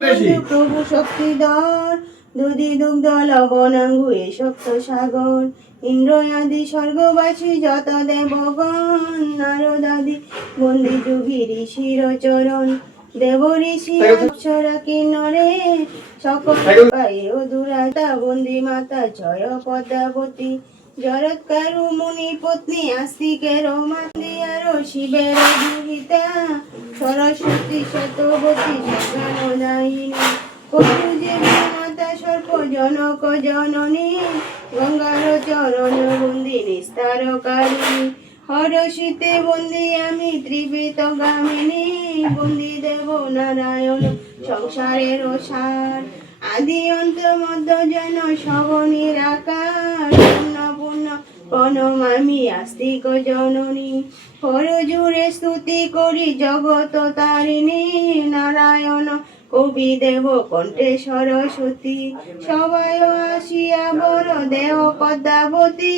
প্রভু শক্তিধর দুধি দুগ্ধ লবণাঙ্গু এ সপ্ত সাগর ইন্দ্র আদি স্বর্গবাসী যত দেবগণ নারদাদি বন্দি যুগী ঋষির চরণ দেব ঋষি অপ্সরা কিন্নরে সকল পায়ো দুরাতা বন্দি মাতা জয় পদ্মাবতী জরৎকারু মুনি পত্নী আস্তিকের মান্দিয়ার শিবের দুহিতা সরস্বতী শতবতী জগন্নায়িনী কৌরুজেবী মাতা সর্প জনক জননী গঙ্গার চরণ বন্দি নিস্তারকারিণী হরষিতে বন্দি আমি ত্রিবেত গামিনী বন্দি দেব নারায়ণ সংসারের সার আদি অন্ত মধ্য যেন সব নিরাকার পূর্ণ প্রণমামি আস্তিক জননী হর জুড়ে স্তুতি করি জগত তারিণী নারায়ণ কবি দেব কণ্ঠে সরস্বতী সবাই আসিয়া বড় দেহ পদ্মাবতী।